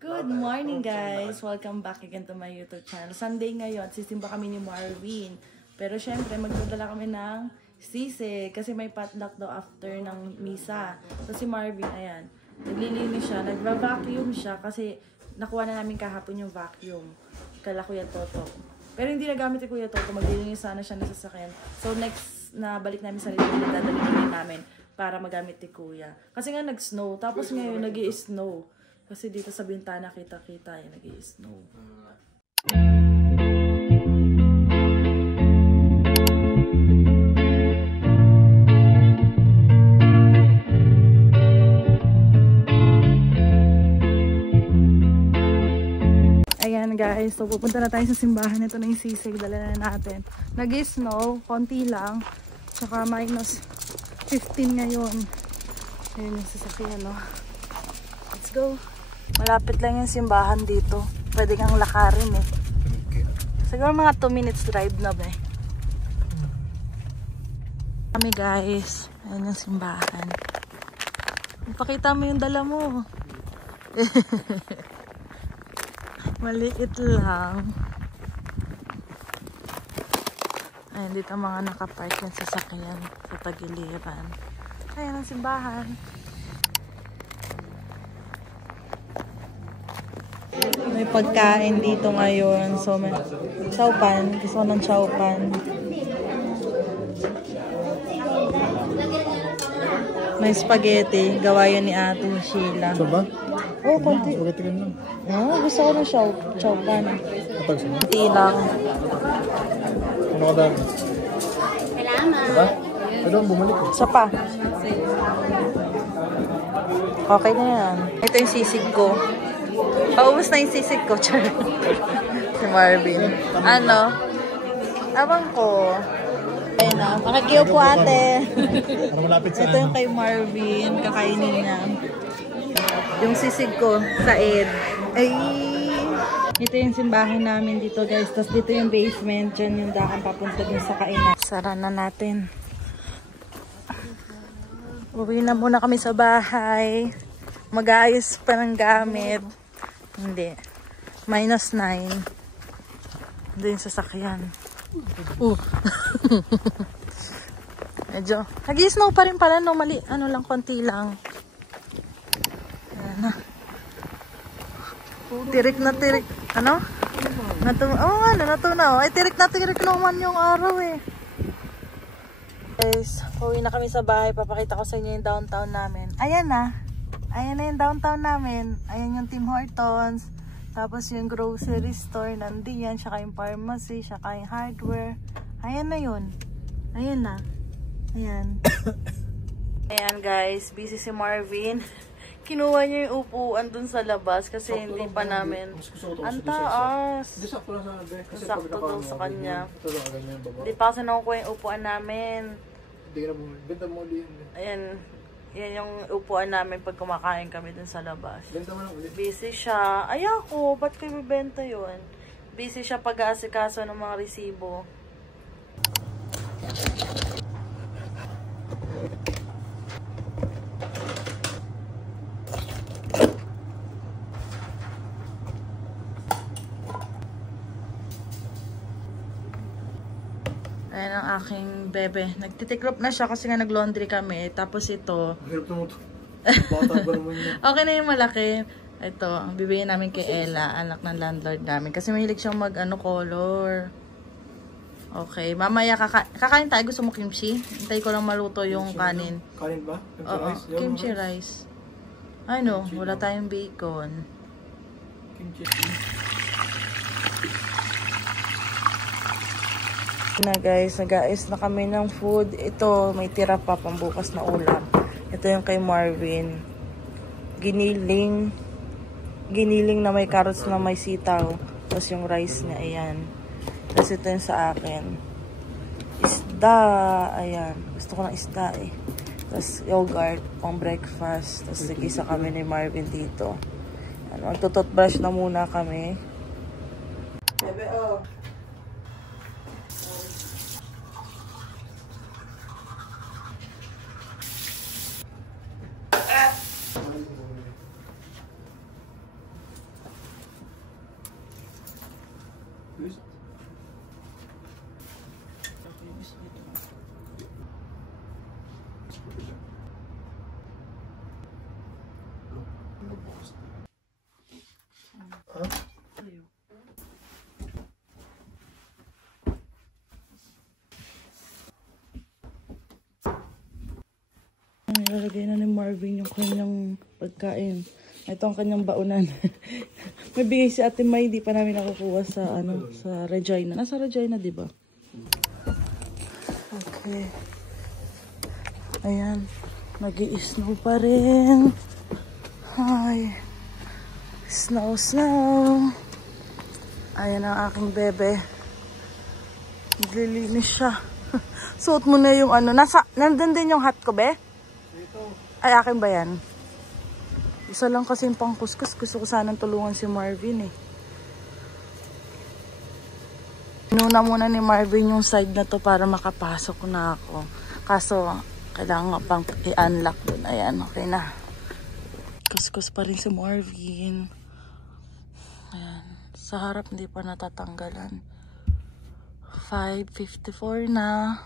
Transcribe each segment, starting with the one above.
Good morning guys! Welcome back again to my YouTube channel. Sunday ngayon, sisimba kami ni Marvin. Pero syempre, magdadala kami ng sisig kasi may potluck daw after ng misa. So si Marvin, ayan, naglilinis siya, nagva-vacuum siya kasi nakuha na namin kahapon yung vacuum. Kala Kuya Toto. Pero hindi nagamit ni Kuya Toto, maglilinis sana siya ng sasakyan. So next na balik namin sa Rizal, dadalhin namin para magamit ni Kuya. Kasi nga nag-snow, tapos ngayon nag-i-snow. Kasi dito sa bintana kita-kita yung nag-i-snow. Ayan guys, so pupunta na tayo sa simbahan. Ito na yung sisig, dala na natin. Nag-i-snow, konti lang. Tsaka minus 15 ngayon. Ayun yung sasakyan, no? Let's go! Malapit lang yung simbahan dito. Pwede kang lakarin eh. Siguro mga 2 minutes drive na ba eh. Kami guys. Ayan yung simbahan. Ipakita mo yung dala mo. Maliit lang. Ayan dito mga nakapark yung sasakyan sa tagiliran. Ayan ang simbahan. May pagkain dito ngayon. So, may chowpan. Gusto ko ng chowpan. May spaghetti. Gawa yan ni Ate Sheila. Ito ba? Oo, konti. Spaghetti ka lang. Oo, gusto ko ng chowpan. Konti lang. Ano ka dami? Salamat. Diba? Ito ang bumalik. Isa pa. Okay na yan. Ito yung sisig ko. Paubos na yung sisig ko, char. Si Marvin. Ano? Abang ko. Ayun na. Pakikiyo po ate. Para malapit sa Ito yung kay Marvin. Kakainin niya. Yung sisig ko sa Ed. Ay! Ito yung simbahan namin dito guys. Tapos dito yung basement. Diyan yung daan papunta dun sa kainan. Sara na natin. Uwi na muna kami sa bahay. Mag-aayos pa ng gamit. Hindi. Minus 9. Doon sa sasakyan. Medyo. Nag-i-snow pa rin pala. No, mali. Ano lang, konti lang. Ayan na. Tirik na tirik. Ano? Natunaw. Ay, tirik na tirik naman yung araw eh. Guys, uwi na kami sa bahay. Papakita ko sa inyo yung downtown namin. Ayan na. Ayan na yung downtown namin. Ayan yung Tim Hortons. Tapos yung grocery store. Nandiyan. Saka yung pharmacy. Saka yung hardware. Ayan na yun. Ayan na. Ayan. Ayan guys. Busy si Marvin. Kinuha niya yung upuan dun sa labas. Kasi hindi pa namin. Ang taas. Sakto daw sa kanya. Hindi pa kasi nakukuha yung upuan namin. Hindi na bumalik. Benta mo ulit. Ayan. Yan yung upuan namin pag kumakain kami dun sa labas. Benta mo lang ulit. Busy siya. Ayoko, ba't kayo bibenta yun? Busy siya pag-aasikaso ng mga resibo. Ayan ang aking bebe. Nagtitiklop na siya kasi nga nag-laundry kami. Tapos ito. Hirap na mo ito. Bata ba naman yun? Okay na yung malaki. Ito, ang bibigyan namin kay Ella, anak ng landlord namin. Kasi mahilig siyang color. Okay, mamaya kakain tayo. Gusto mo kimchi? Hintay ko lang maluto yung kanin. Kanin ba? Oo, kimchi rice. Ay no, wala tayong bacon. Kimchi. Na guys, nag-aayos na kami ng food. Ito, may tira pa pambukas na ulam. Ito yung kay Marvin. Giniling na may carrots na may sitaw. Tapos yung rice niya, ayan. Tapos ito yung sa akin. Isda, ayan. Gusto ko ng isda eh. Tapos yogurt, pang breakfast. Tapos nag-isa kami ni Marvin dito. Magtututbrush na muna kami. Bebe, oh. Twist. Nilalagay na ni Marvin yung kanyang pagkain. Ito ang kanyang baunan. May bigay si Ate May, di pa namin nakukuha sa sa Regina. Nasa Regina, di ba? Okay. Ayan. Nag-i-snow pa rin. Hi. Snow, snow. Ayan ang aking bebe. Naglilinis siya. Suot mo na yung nandun din yung hat ko, be? Ay, akin ba yan? Isa lang kasi yung pangkuskus. Gusto ko sanang tulungan si Marvin eh. Inuna muna ni Marvin yung side na to para makapasok na ako. Kaso, kailangan pang i-unlock dun. Ayan, okay na. Kuskus pa rin si Marvin. Ayan. Sa harap hindi pa natatanggalan. 5:54 na.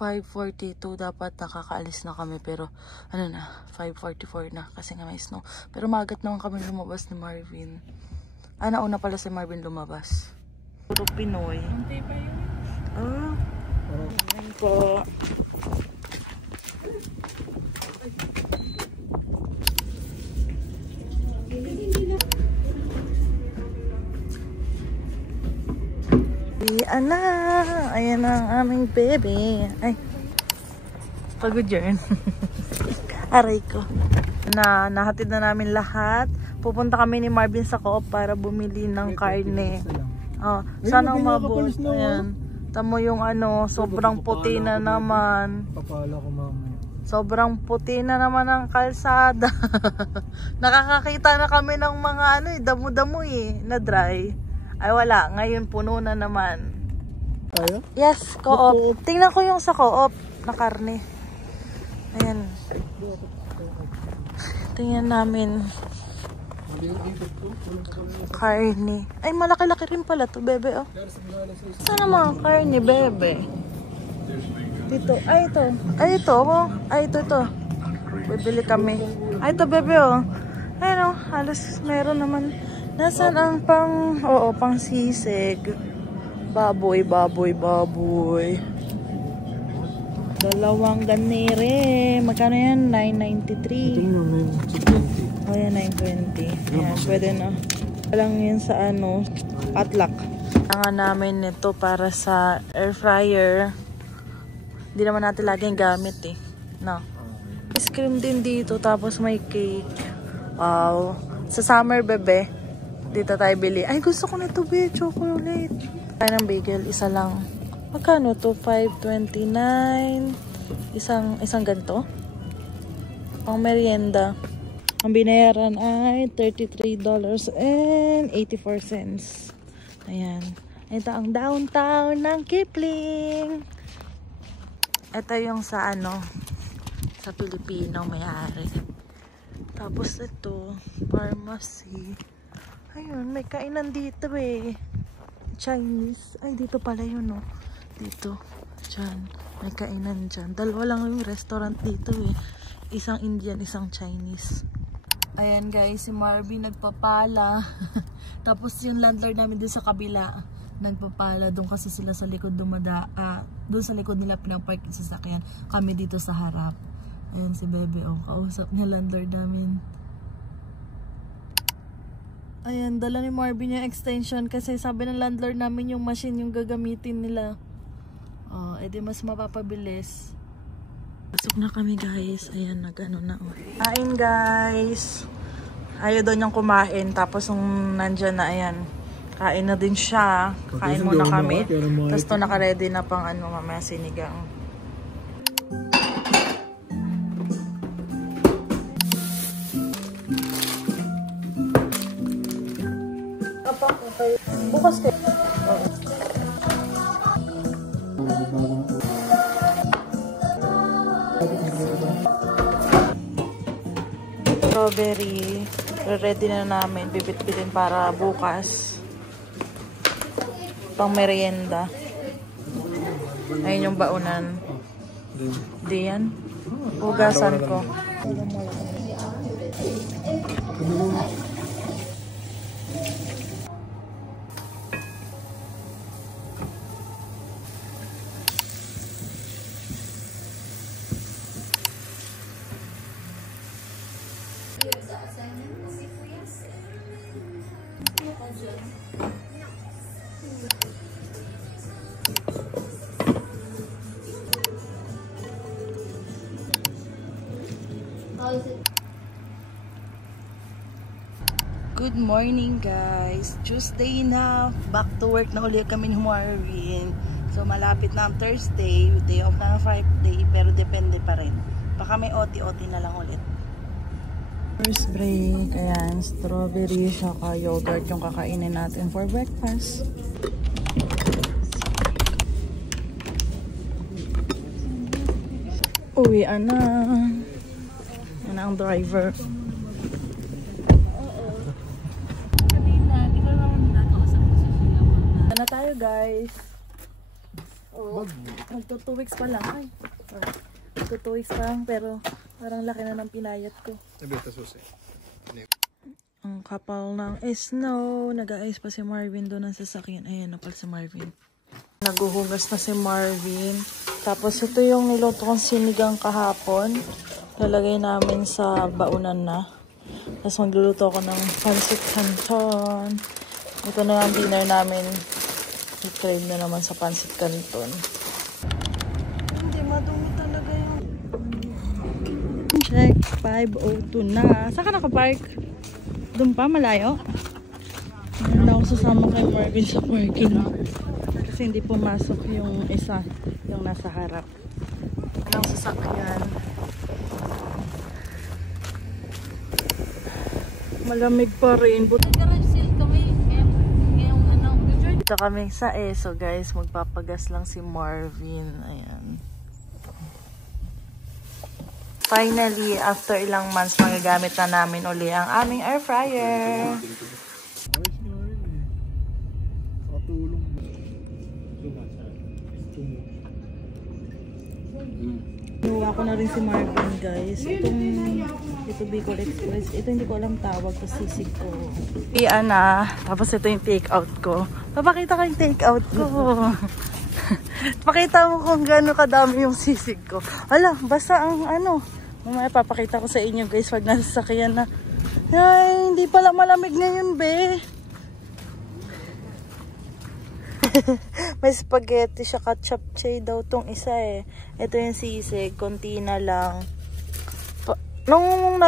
5:42 dapat nakakaalis na kami pero ano na 5:44 na kasi nga may snow pero maagat naman kami lumabas ni Marvin. Nauna pala si Marvin lumabas. Puro Pinoy. Hindi pa yun. Ayan po. Ayan ang aming baby. Ay, pagod yun. Aray ko. Nahatid na namin lahat. Pupunta kami ni Marvin sa Co-op para bumili ng karne. Sana umabot. Ayan. Tamo yung sobrang puti na naman. Papala ko mamaya. Sobrang puti na naman ang kalsada. Nakakakita na kami ng mga damo-damo na dry. Ay wala, ngayon puno na naman. Tayo? Yes, Co-op. Tingnan ko yung sa Co-op na karne. Ayan. Tingnan namin. Karne. Ay, malaki-laki rin pala to, bebe. Oh. Sana mga karne, bebe. Dito. Ay, ito. Ay, ito. Oh. Ay, ito. Bibili kami. Ay, ito, bebe. Oh. Ayun, oh. Halos meron naman. Nasaan ang pang sisig? Baboy. Dalawang ganire. Magkano yan? 993. Oh, yan, 920. Ayan, pwede na. Walang yan sa potluck. Kailangan namin nito para sa air fryer. Hindi naman natin laging gamit eh. No. Ice cream din dito, tapos may cake. Wow. Sa summer, bebe. Dito tayo bili. Ay, gusto ko na ito, be. Chocolate. Tayo ng bagel. Isa lang. Magkano to? $5.29. Isang ganito? Pang merienda. Ang binayaran ay $33.84. Ayan. Ito ang downtown ng Kipling. Ito yung sa sa Pilipino may-ari. Tapos ito, pharmacy. Ayun, may kainan dito eh. Chinese. Ay, dito pala yun, oh. Dito. Diyan. May kainan dyan. Dalawa lang yung restaurant dito eh. Isang Indian, isang Chinese. Ayan guys, si Marvin nagpapala. Tapos yung landlord namin dun sa kabila, nagpapala. Doon kasi sila sa likod doon sa likod nila pinapark yung sasakyan. Kami dito sa harap. Ayan si Bebe, oh. Kausap niya landlord namin. Ayan, dala ni Marvin yung extension kasi sabi ng landlord namin yung machine yung gagamitin nila. Oh, edi mas mapapabilis. Pasok na kami guys. Ayan, na oh. Kain guys. Ayaw daw niyang kumain. Tapos nung nandyan na, ayan. Kain na din siya. Kain muna kami. Tapos to naka-ready na pang mamaya sinigang. Okay. Bukas kayo. Strawberry. Ready na namin. Bibit-bitin para bukas. pang merienda. Ayun yung baunan. Di yan. Hugasan ko. Good morning guys! Tuesday na, back to work na ulit kami ni Marvin. So malapit na ang Thursday, day off na ng Friday, pero depende pa rin. Baka may OT-OT na lang ulit. First break, ayan, strawberry saka yogurt yung kakainin natin for breakfast. Uwian na. Yan ang driver. Na tayo guys. Oh, magto 2 weeks pa lang. Ay. Magto 2 weeks pa lang pero parang laki na ng pinayat ko. Ang kapal ng snow. Nag-aayos pa si Marvin doon ng sasakyan. Ayan, napal si Marvin. Naguhugas na si Marvin. Tapos ito yung niluto kong sinigang kahapon. Lalagay namin sa baunan na. Tapos magluluto ako ng pancit canton. Ito na ang dinner namin. I-crave na naman sa pancit canton. Hindi, madumi talaga yun. Check, 5:02 na. Saan ka nakapark? Doon pa, malayo? Ngayon na ako sasama kay Marvin sa parking. Kasi hindi pumasok yung isa, yung nasa harap. Ng sasakyan. Malamig pa rin. Dito kami sa ESO guys, magpapagas lang si Marvin. Ayan. Finally, after ilang months, magagamit na namin uli ang aming air fryer. Nuwa ko na rin si Marvin guys. Ito Bicol Express. Ito hindi ko alam tawag. Ito sisig ko. Iyan na. Tapos ito yung take out ko. Papakita ko yung take out ko. Pakita mo kung gaano kadami yung sisig ko. Ala, basta ang ano. Mamaya papakita ko sa inyo guys pag nasa sakyan na. Ay, hindi pala malamig ngayon be. May spaghetti siya katchapchay daw tong isa eh. Ito yung sisig. Konti na lang. Nung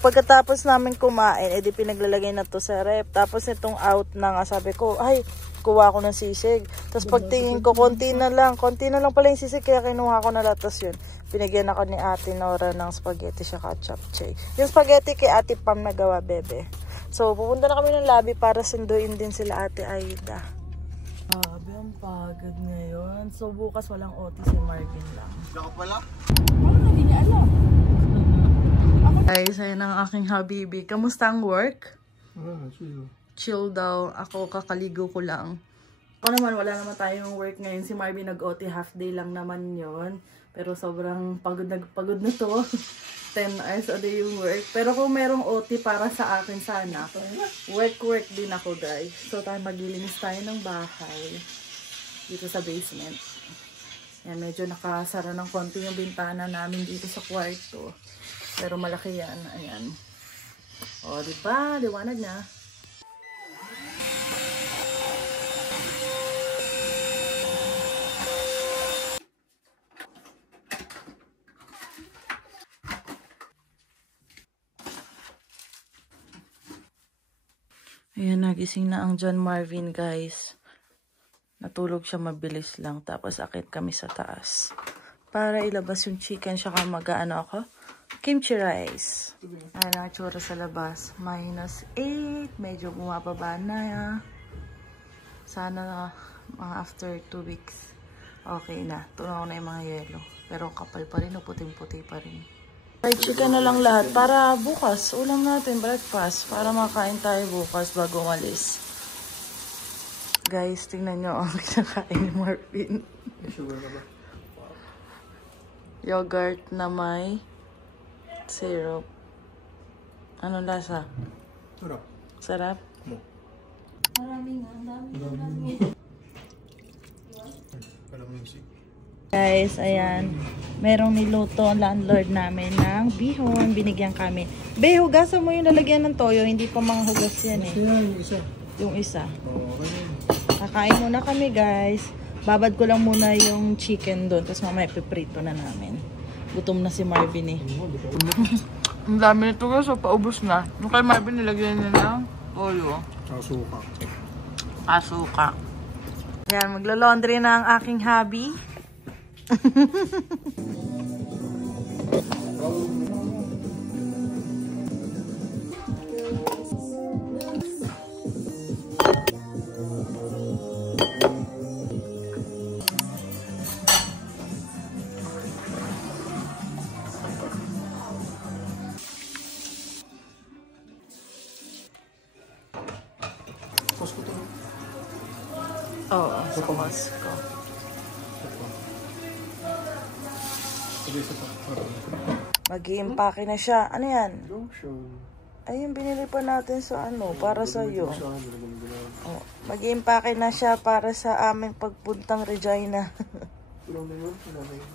pagkatapos namin kumain, edi pinaglalagay na to sa rep. Tapos itong out na nga, sabi ko, ay, kuha ko ng sisig. Tapos pagtingin ko, konti na lang pala yung sisig, kaya kinuha ko na latas yun. Pinagyan ako ni Ate Nora ng spaghetti siya katchapchay. Yung spaghetti kay Ate Pam nagawa, bebe. So, pupunta na kami ng lobby para sunduin din sila Ate Aida. Grabe, ang pagod ngayon. So, bukas walang OT si Marvin lang. Saka pala? Hindi niya alam. Guys, ayun ang aking habibi. Kamusta ang work? Chill. Chill daw. Ako, kakaligo ko lang. Ako naman, wala naman tayong work ngayon. Si Marvin nag-OT half day lang naman yon. Pero sobrang pagod na to. 10 hours a day yung work. Pero kung merong OT para sa akin sana, work din ako guys. So tayo maglilinis tayo ng bahay. Dito sa basement. Yan, medyo nakasara ng konti yung bintana namin dito sa kwarto. Pero malaki yan. Ayan. O, diba? Liwanag na. Ayan, nagising na ang John Marvin, guys. Natulog siya mabilis lang. Tapos akit kami sa taas. Para ilabas yung chicken, saka mag-ano ako? Kimchi rice. Ayan ang tsura sa labas. -8. Medyo bumababa na. Sana mga after 2 weeks, okay na. Tunaw na yung mga yelo. Pero kapal pa rin o puting-puti pa rin. Fried chicken na lang lahat. Para bukas, ulam natin, breakfast. Para makain tayo bukas bago umalis. Guys, tingnan nyo ang kinakain ni Marvin. May sugar ka ba? Yogurt na may syrup. Anong lasa? Sarap. Sarap? Maraming nga. Kalamansi. Guys, ayan. Merong niluto ang landlord namin ng bihon. Binigyan kami. Be, hugasan mo yung lalagyan ng toyo. Hindi pa manghugas yan eh. Yan, yung isa. Yung isa. Oo, okay. Kakain muna kami, guys. Babad ko lang muna yung chicken doon. Tapos mamaya piprito na namin. Gutom na si Marvin eh. Ang dami nito guys. So, paubos na. Yung kay Marvin nilagyan niya ng toyo. Suka. Asuka. Yan, maglo-laundry na ang aking hubby. Sauce ko to. Oo, sa Costco. Sige, isa pa. Mag-i-impake na siya. Ano yan? Lotion. Ayun, binili pa natin sa ano, para sa'yo. Sa akin, nilagyan ko. Oh, mag-i-impake na siya para sa aming pagpuntang Regina. Kulang na yun. Wala na yun.